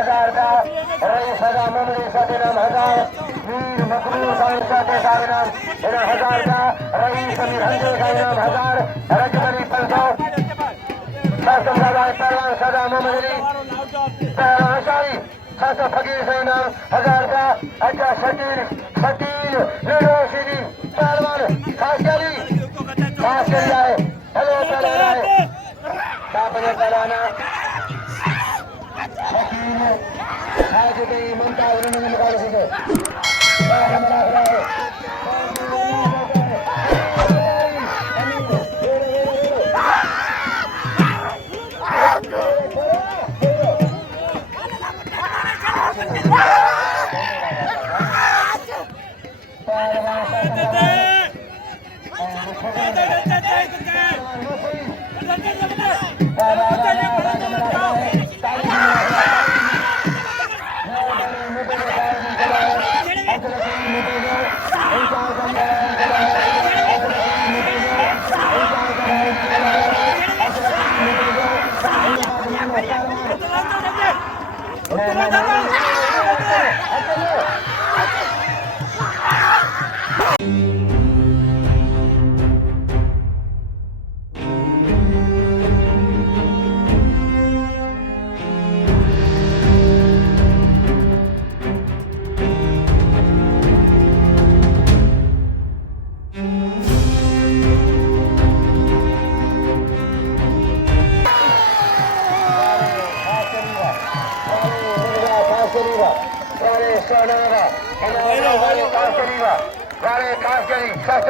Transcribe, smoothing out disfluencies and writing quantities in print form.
1000 کا رئیس ہزار مملی صدرم 1000 میر مقبول خان صاحب صاحبنام 1000 کا رئیس امیر حمزہ صاحبنام 1000 رجبری 500 خاصم زادہ پہلوان صدا محمد علی پہلوان شاہی خاصم فقیر صاحبنام 1000 کا اچھا شکیل لیڈو شیدی پہلوان خاصکری آئے ہلو پہلوان آئے کاپنے پہلوانا شکیل حاجتی ممتاز انہوں نے مقابلے سے ملاخرہ ہے خاص